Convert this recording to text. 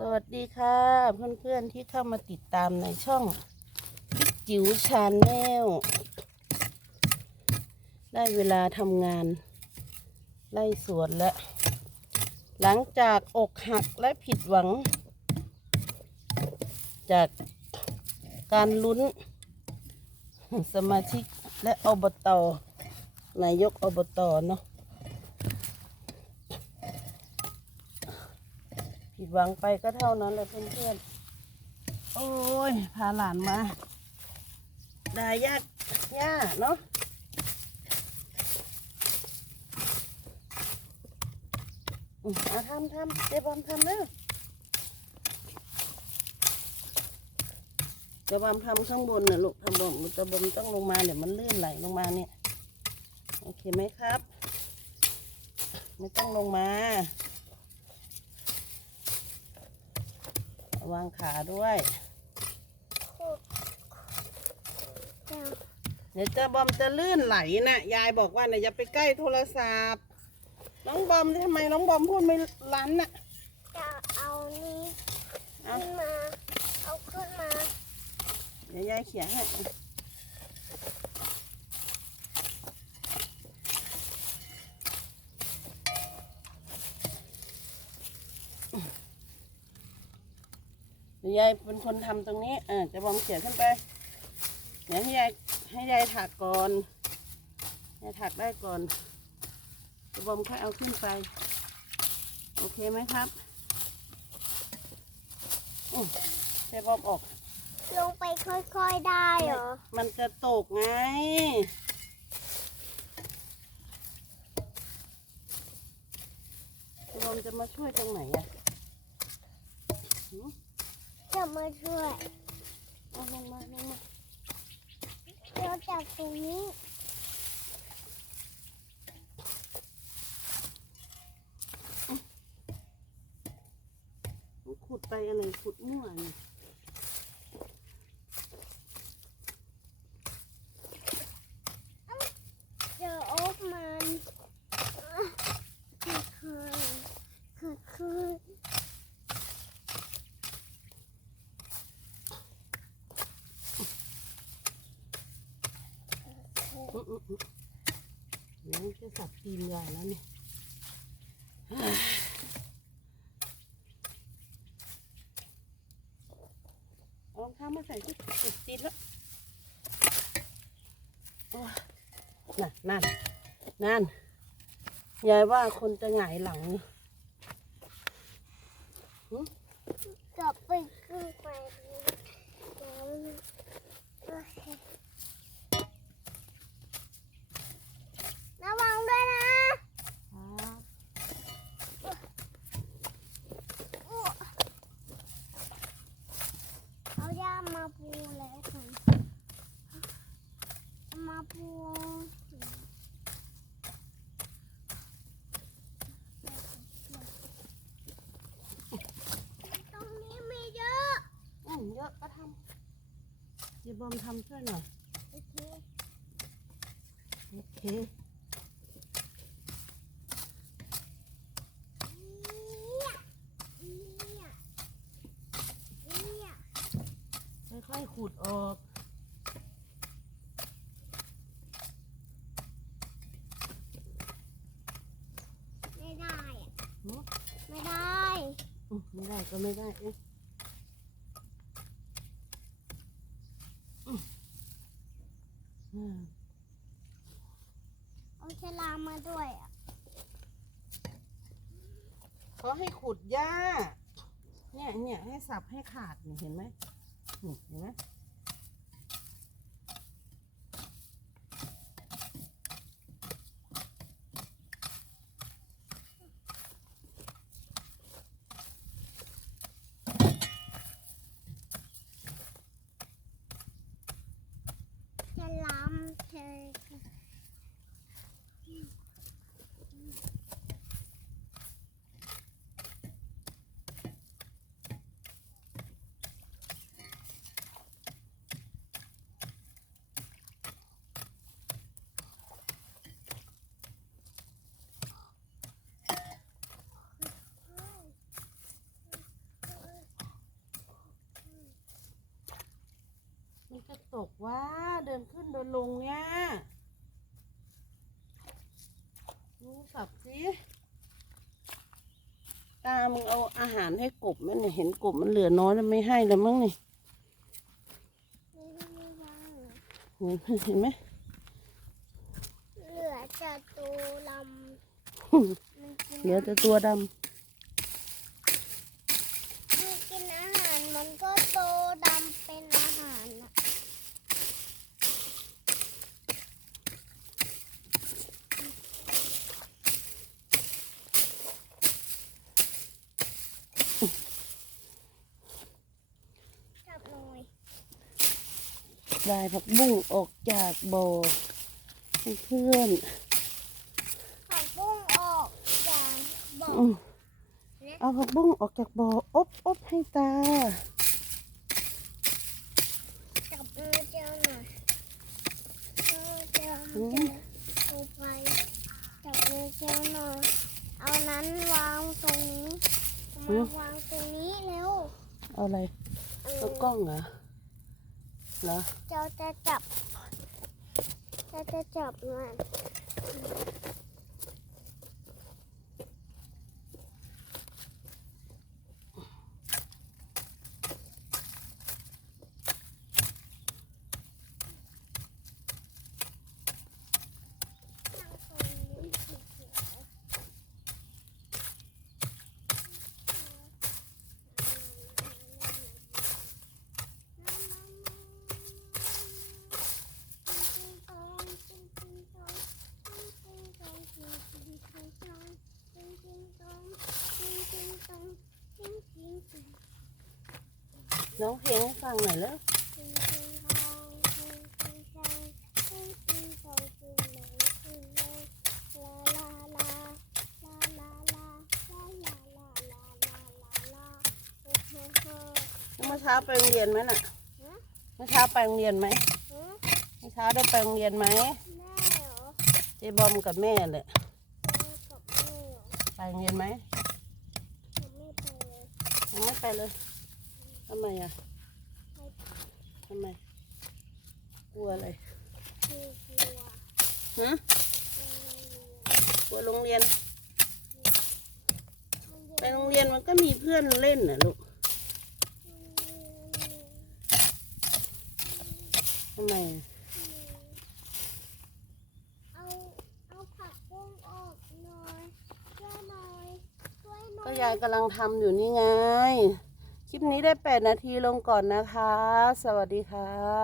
สวัสดีค่ะเพื่อนๆที่เข้ามาติดตามในช่องจิ๋วชาแนลได้เวลาทำงาน ไล่สวนแล้ว หลังจากอกหักและผิดหวัง จากการลุ้น สมาชิกและอบตนายกอบตเนาะ ดหวังไปก็เท่านั้นแหละเพื่อนๆ โอ้ย พาหลานมาดาญาติย่าเนาะอืมาทำทำเจ๊บอมทำเด้อเจ๊บอมทำข้างบนน่ะลูกทำบอมเจ๊บอมต้องลงมาเดี๋ยวมันลื่นไหลลงมาเนี่ย โอเคไหมครับ ไม่ต้องลงมา วางขาด้วย เดี๋ยวเจะบอมจะลื่นไหลนะยายบอกว่าเนี่ยอย่าไปใกล้โทรศัพท์ น้องบอมทำไมน้องบอมพูดไม่ลั้นน่ะ จะเอานี้เอาขึ้นมา เอาขึ้นมา เดี๋ยวยายเขียนให้ ยวยายเป็นคนทำตรงนี้เออจะบอมเขียนขึ้นไปเดี๋ยวให้ยายให้ยายถักก่อนยายถักได้ก่อน จะบอมค่อยเอาขึ้นไป โอเคไหมครับอืมเจะบอมออก ลงไปค่อยๆได้เหรอ มันจะตกไงจะบอมจะมาช่วยตรงไหนอะหือ จะมาช่วยเอาลงมาลงมาเราจับตรงนี้ขุดไปอะไรขุดมั่วเนี่ยจอโอ๊กมันคือคือคือคือ อื้ออื้ออื้อเดี๋ยวจะสับตีนใหญ่แล้วนี่เอารองเท้ามาใส่ที่ติดตีนแล้วโอ้นั่นนั่นนั่นยายว่าคนจะหงายหลังนี่ กลับไปขึ้นไปแล้วโอเคระวังด้วยนะ ครับ เอาย่ามาปูเลยค่ะเอามาปูตรงนี้มีเยอะ อืมเยอะก็ทำจีบอมทำช่วยหน่อยโอเคโอเค เนี่ยเนี่ยเนี่ยค่อยๆขุดออก ไม่ได้อะหือ ไม่ได้ อืมไม่ได้ก็ไม่ได้เอ๊ะอืมอืม เอาฉลามมาด้วยอะเขาให้ขุดหญ้า เนี่ยเนี่ยให้สับให้ขาดเนี่เห็นไหมนี่เห็นไหมฉลามเธอ ตกว่าเดินขึ้นเดินลงเนี่ยดูสับสิตามึงเอาอาหารให้กบไหมเนี่ยเห็นกบมันเหลือน้อยแล้วไม่ให้แล้วมั้งนี่ไม่ไม่ว่างเห็นเห็นไหมเหลือจะตูลำมันกินเหลือแต่ตัวดมันกินอาหารมันก็โตดำเป็นอาหารน่ะ จับหน่อยำได้ผักบุ้งออกจากบ่อให้เพื่อนผักบุ้งออกจากบ่ออืมเนี่ยเอาผักบุ้งออกจากบ่ออบอบให้ตาจับมือเจ้าหน่อยเจ้าเจ้ามันจะลงไปจับมือเจ้าหน่อยเอานั้นวางตรงนี้เอามาวางตรงนี้เร็วเอาอะไรเอเอาอกล้องเหรอ เหรอเจ้าจะจับเจ้าจะจับมันนั่งตรงนี้เฉยๆ น้องเพลงให้ฟังหน่อยแล้วเมื่อเช้าไปโรงเรียนไหมน่ะเมื่อเช้าไปโรงเรียนไหมเมื่อเช้าได้ไปโรงเรียนไหมแม่เหรอเจบอมกับแม่เลยแม่กับแม่เหรอไปโรงเรียนไหมยังไม่ไปเลย ทำไมอะทำไม กลัวอะไรคือกลัวฮะกลัวโรงเรียน ไปโรงเรียนมันก็มีเพื่อนเล่นน่ะลูกทำไมอะเอาเอาผักบุ้งออกหน่อยช่วยหน่อยช่วยหน่อก็ยยายกำลังทำอยู่นี่ไงค ลิปนี้ได้แปดนาทีลงก่อนนะคะ สวัสดีค่ะ